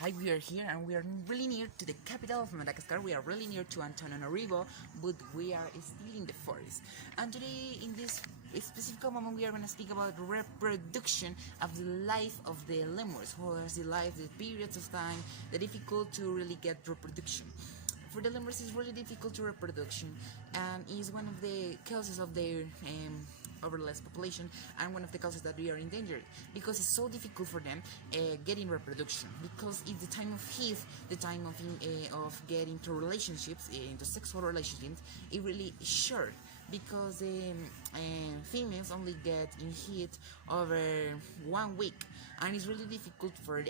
Hi, we are here and we are really near to the capital of Madagascar. We are really near to Antananarivo, but we are still in the forest. And today, in this specific moment, we are going to speak about reproduction of the life of the lemurs. What is the life, the periods of time, the difficult to really get reproduction. For the lemurs, it's really difficult to reproduction, and is one of the causes of their overless population, and one of the causes that we are endangered because it's so difficult for them getting reproduction, because it's the time of heat, the time of getting to relationships, into sexual relationships. It really is short because females only get in heat over 1 week, and it's really difficult for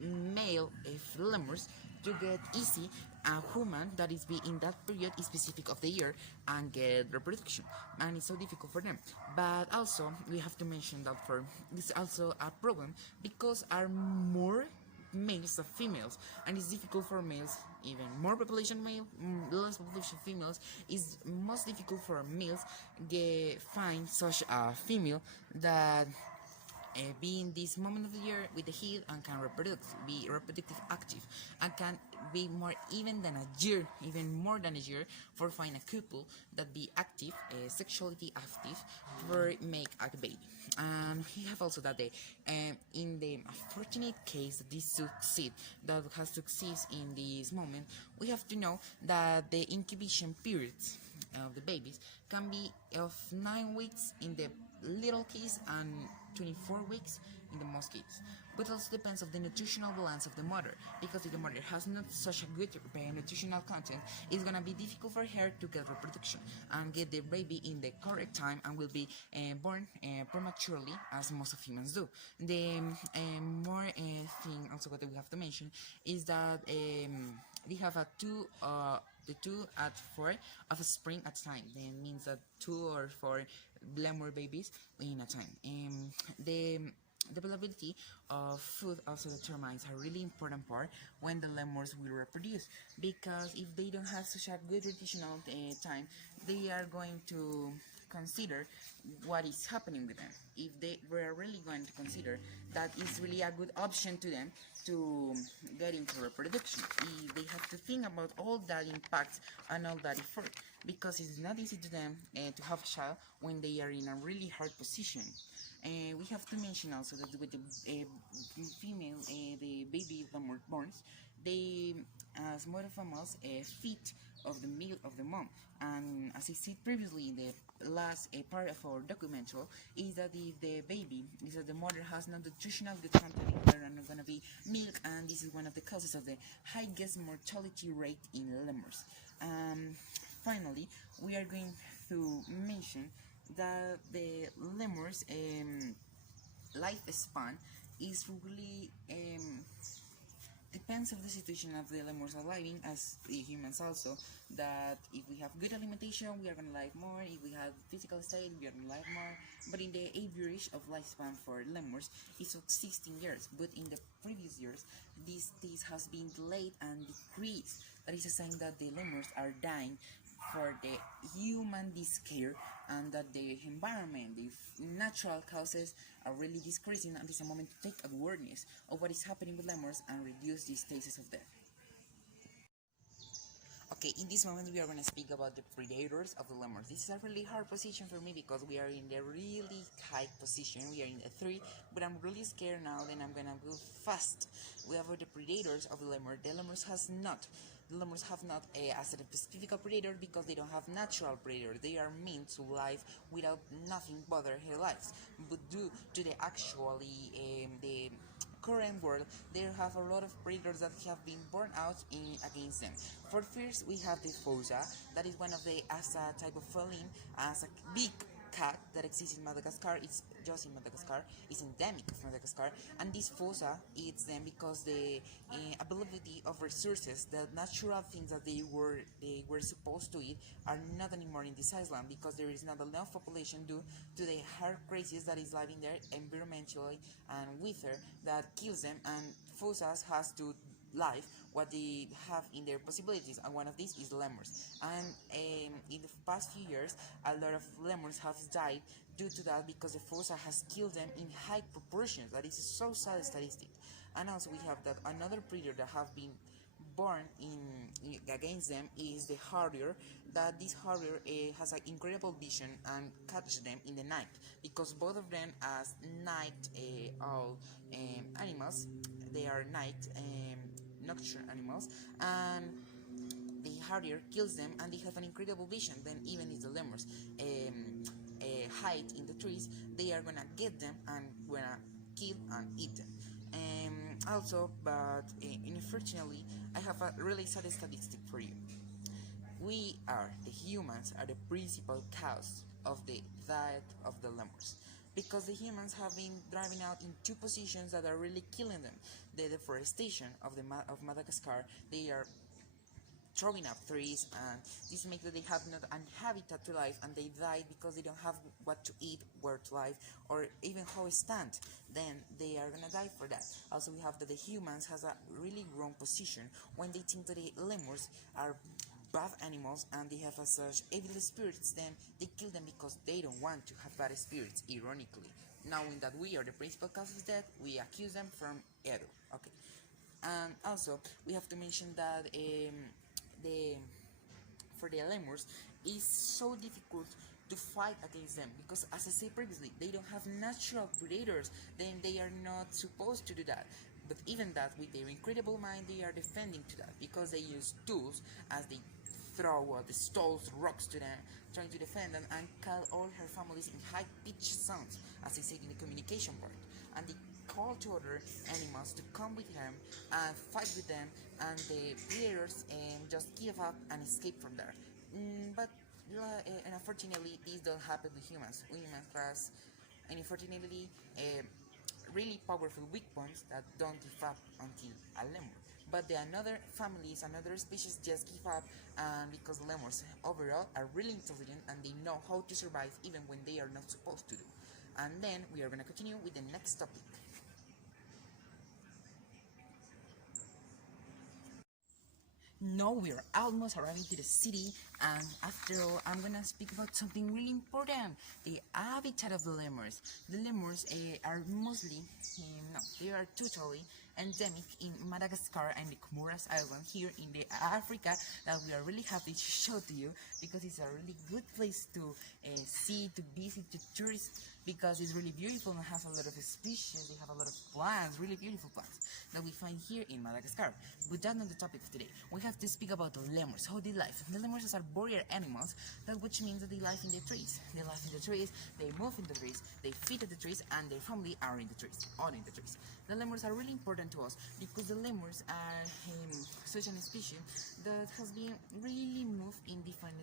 male lemurs to get easy a human that is be in that period specific of the year and get reproduction, and it's so difficult for them. But also we have to mention that for this also a problem because are more males than females, and it's difficult for males, even more population male, less population females. Is most difficult for males find such a female that be in this moment of the year with the heat and can be reproductive active, and can be more even than a year, even more than a year, for find a couple that be active, sexually active, for make a baby. And we have also that in the unfortunate case that this succeed, that has succeed in this moment, we have to know that the incubation periods of the babies can be of 9 weeks in the little kids and 24 weeks in the most kids. But also depends of the nutritional balance of the mother, because if the mother has not such a good nutritional content, it's gonna be difficult for her to get reproduction and get the baby in the correct time, and will be born prematurely, as most of humans do. The more thing also what we have to mention is that we have a the 2 at 4 of a spring at a time. That means that 2 or 4 lemur babies in a time. The availability of food also determines a really important part when the lemurs will reproduce, because if they don't have such a good nutritional time, they are going to consider what is happening with them. If they were really going to consider that is really a good option to them to get into reproduction, they have to think about all that impact and all that effort, because it's not easy to them to have a child when they are in a really hard position. We have to mention also that with the female, the baby lemur borns, they, as more of females, feed of the milk of the mom. And as I said previously in the last part of our documentary, is that if the baby, is that the mother has no nutritional good content, there are not going to be milk, and this is one of the causes of the highest mortality rate in lemurs. Finally, we are going to mention that the lemurs lifespan is really depends of the situation of the lemurs are living, as the humans also, that if we have good alimentation we are going to live more, if we have physical state we are going to live more. But in the average of lifespan for lemurs is of 16 years, but in the previous years this has been delayed and decreased. That is a sign that the lemurs are dying for the human discare, and that the environment, the natural causes are really decreasing, and it's a moment to take awareness of what is happening with lemurs and reduce these cases of death. Okay, in this moment we are going to speak about the predators of the lemurs. This is a really hard position for me because we are in the really high position. We are in the 3, but I'm really scared now, then I'm going to go fast. We have the predators of the lemur. The lemurs have not as a specific predator because they don't have natural predators. They are meant to live without nothing bother their lives. But due to the the current world, there have a lot of predators that have been born out against them. For first, we have the fossa, that is one of the as a type of feline, as a big cat that exists in Madagascar. It's just in Madagascar. It's endemic of Madagascar, and this fossa eats them because the availability of resources, the natural things that they were supposed to eat, are not anymore in this island because there is not enough population due to the hard crisis that is living there environmentally and weather that kills them, and fossas has to life what they have in their possibilities, and one of these is lemurs. And in the past few years a lot of lemurs have died due to that, because the fossa has killed them in high proportions. That is so sad statistic. And also we have that another predator that have been born against them is the harrier. That this harrier has an incredible vision and catch them in the night, because both of them as night owl animals, they are night nocturnal animals, and the harrier kills them and they have an incredible vision. Then even if the lemurs hide in the trees, they are gonna get them and gonna kill and eat them. Also, but unfortunately, I have a really sad statistic for you. The humans are the principal cause of the death of the lemurs, because the humans have been driving out in two positions that are really killing them. The deforestation of of Madagascar. They are throwing up trees, and this makes that they have not an habitat to live, and they die because they don't have what to eat, where to live, or even how to stand. Then they are gonna die for that. Also, we have that the humans has a really wrong position when they think that the lemurs are bad animals and they have such evil spirits. Then they kill them because they don't want to have bad spirits. Ironically, knowing that we are the principal cause of death, we accuse them from evil. Okay. And also, we have to mention that the for the lemurs is so difficult to fight against them, because as I said previously, they don't have natural predators. Then they are not supposed to do that. But even that, with their incredible mind, they are defending to that, because they use tools as they throw the stones, rocks to them, trying to defend them and call all her families in high-pitched sounds, as I said in the communication part. And they call to other animals to come with them and fight with them, and the predators just give up and escape from there. And unfortunately, this don't happen with humans. Humans has, and unfortunately, really powerful weak points that don't give up until a lemur. But the another families, another species just give up, and because lemurs overall are really intelligent and they know how to survive even when they are not supposed to do. And then we are going to continue with the next topic. Now we are almost arriving to the city, and after all, I'm gonna speak about something really important: the habitat of the lemurs. The lemurs are mostly, no, they are totally endemic in Madagascar and the Comoros Island here in the Africa, that we are really happy to show to you, because it's a really good place to see, to visit, to tourist, because it's really beautiful and has a lot of species. They have a lot of plants, really beautiful plants that we find here in Madagascar. But that's not the topic of today. We have to speak about the lemurs, how they live. The lemurs are boreal animals, which means that they live in the trees. They live in the trees, they move in the trees, they feed at the trees, and their family are in the trees, all in the trees. The lemurs are really important to us, because the lemurs are such a species that has been really moved in different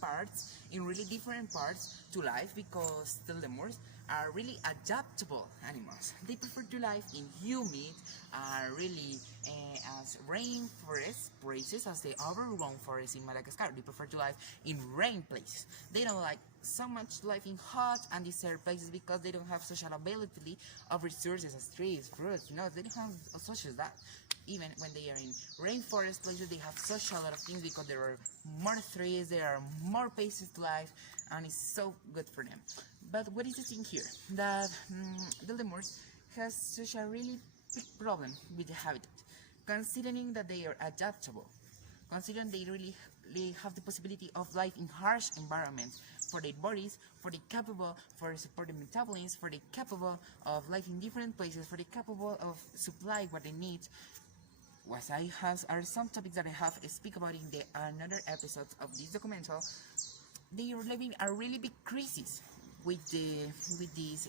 parts, in really different parts to life, because the lemurs are really adaptable animals. They prefer to live in humid, really as rainforest places, as the overgrown forest in Madagascar. They prefer to live in rain places. They don't like so much life in hot and desert places, because they don't have such an availability of resources as trees, fruits, nuts. They don't have such as that. Even when they are in rainforest places, they have such a lot of things, because there are more trees, there are more places to live, and it's so good for them. But what is the thing here? That the lemurs has such a really big problem with the habitat, considering that they are adaptable, considering they have the possibility of life in harsh environments for their bodies, for the capable for supporting metabolism, for the capable of life in different places, for the capable of supply what they need. What I have are some topics that I have speak about in the another episodes of this documentary. They are living a really big crisis with this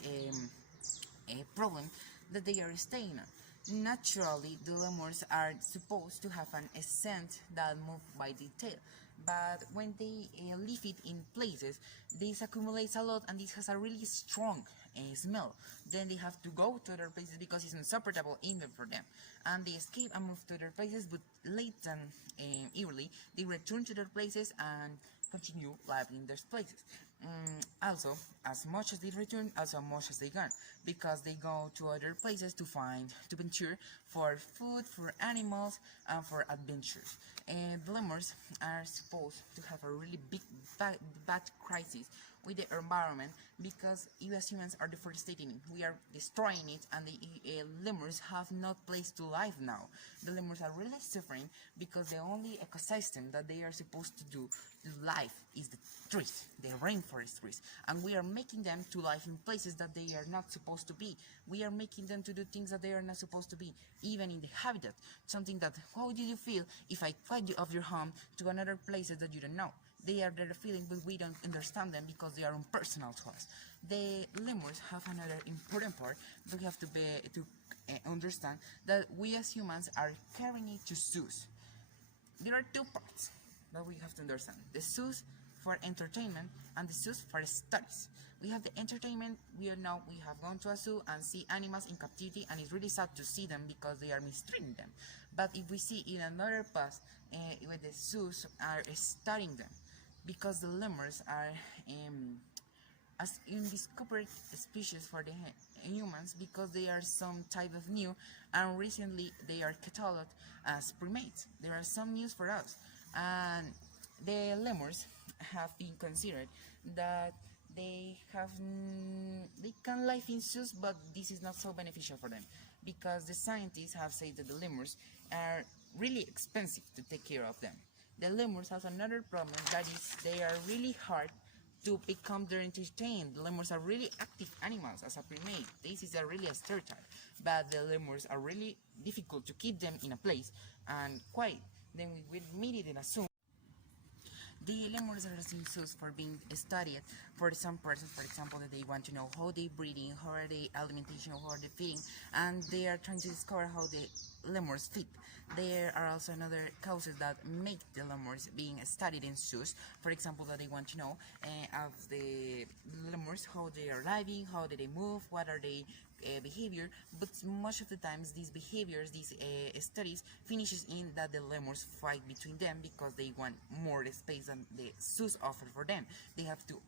problem that they are staying on. Naturally, the lemurs are supposed to have an scent that move by the tail, but when they leave it in places, this accumulates a lot, and this has a really strong smell. Then they have to go to other places, because it's insupportable even for them, and they escape and move to other places. But late and early, they return to their places and continue living in those places. Also, as much as they return, also much as they gone, because they go to other places to venture for food, for animals, and for adventures. And the lemurs are supposed to have a really big bad crisis with the environment, because you as humans are deforesting it. We are destroying it, and the lemurs have no place to live now. The lemurs are really suffering because the only ecosystem that they are supposed to do life is the trees, the rainforest trees, and we are making them to live in places that they are not supposed to be. We are making them to do things that they are not supposed to be, even in the habitat. Something that, how do you feel if I fly you off your home to another places that you don't know? They are there feeling, but we don't understand them because they are impersonal to us. The lemurs have another important part that we have to understand, that we as humans are carrying it to zoos. There are two parts that we have to understand: the zoos for entertainment and the zoos for studies. We have the entertainment. We have gone to a zoo and see animals in captivity, and it's really sad to see them because they are mistreating them. But if we see in another past, where the zoos are studying them, because the lemurs are as undiscovered species for the humans, because they are some type of new, and recently they are cataloged as primates. There are some news for us, and the lemurs have been considered that they can live in zoos, but this is not so beneficial for them, because the scientists have said that the lemurs are really expensive to take care of them. The lemurs has another problem, that is they are really hard to become their entertained. The lemurs are really active animals as a primate. This is really a stereotype, but the lemurs are really difficult to keep them in a place and quiet. Then we will meet it in a zoo. The lemurs are seen zoos for being studied for some persons, for example, that they want to know how they breeding, how are they alimentation, how are they feeding, and they are trying to discover how the lemurs feed. There are also another causes that make the lemurs being studied in zoos. For example, that they want to know of the lemurs, how they are living, how do they move, what are they behavior. But most of the times these behaviors, these studies finishes in that the lemurs fight between them because they want more space than the zoos offer for them. They have to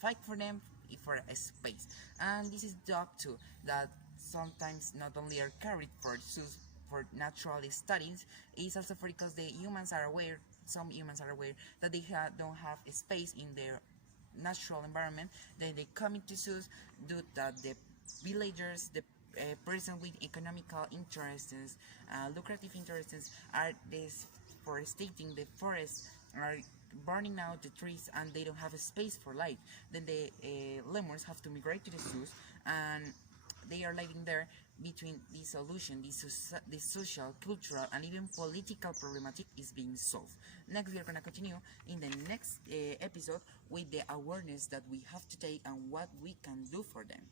fight for them for a space, and this is the up to that sometimes not only are carried for zoos for natural studies, it's also for because the humans are aware, some humans are aware that they don't have a space in their natural environment. Then they come into zoos, do that the villagers, the person with economical interests, lucrative interests, are deforesting the forest, are burning out the trees, and they don't have a space for life. Then the lemurs have to migrate to the zoos, and they are living there between the solution, the social, cultural, and even political problematic is being solved. Next, we are going to continue in the next episode with the awareness that we have to take and what we can do for them.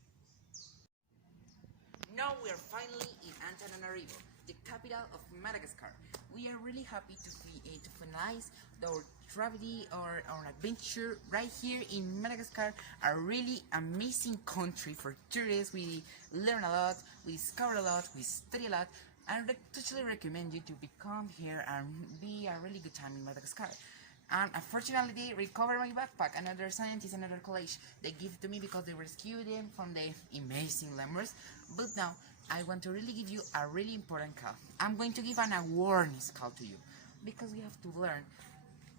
Now we are finally in Antananarivo, the capital of Madagascar. We are really happy to finalize our travel or our adventure right here in Madagascar, a really amazing country for tourists. We learn a lot, we discover a lot, we study a lot, and I totally recommend you to come here and be a really good time in Madagascar. And unfortunately, they recovered my backpack. Another scientist, another college, they give it to me because they rescued them from the amazing lemurs. But now, I want to really give you a really important call. I'm going to give an awareness call to you, because we have to learn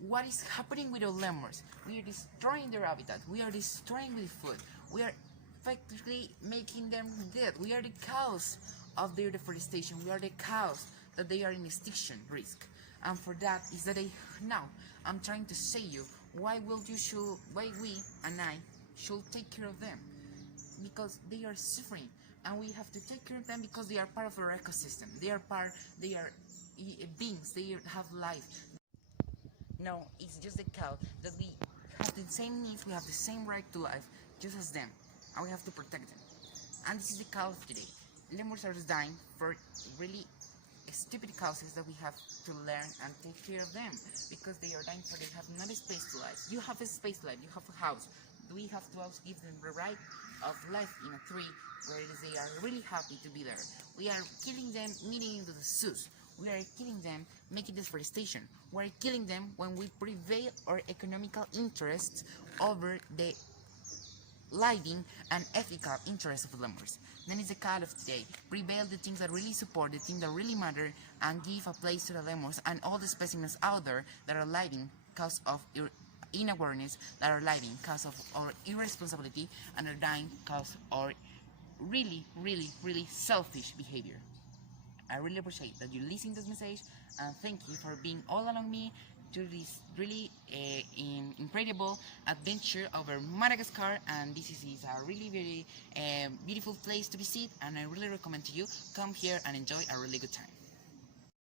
what is happening with the lemurs. We are destroying their habitat. We are destroying their food. We are effectively making them dead. We are the cause of their deforestation. We are the cause that they are in extinction risk. And for that is that I'm trying to say you why we and I should take care of them, because they are suffering, and we have to take care of them because they are part of our ecosystem. They are beings. They have life. No, it's just the cow that we have the same needs. We have the same right to life, just as them, and we have to protect them. And this is the call of today. Lemurs are dying for really stupid causes that we have to learn and take care of them, because they are dying for they have not a space to life. You have a space to life, you have a house. We have to also give them the right of life in a tree where they are really happy to be there. We are killing them, meeting into the zoos. We are killing them, making deforestation. We are killing them when we prevail our economical interests over the living and ethical interests of lemurs. Then is the call of today. Prevail the things that really support, the things that really matter, and give a place to the lemurs and all the specimens out there that are living because of your in awareness that are living because of our irresponsibility and are dying because of our really, really, really selfish behavior. I really appreciate that you listen to this message, and thank you for being all along me to this really incredible adventure over Madagascar. And this is a really very beautiful place to visit, and I really recommend to you come here and enjoy a really good time.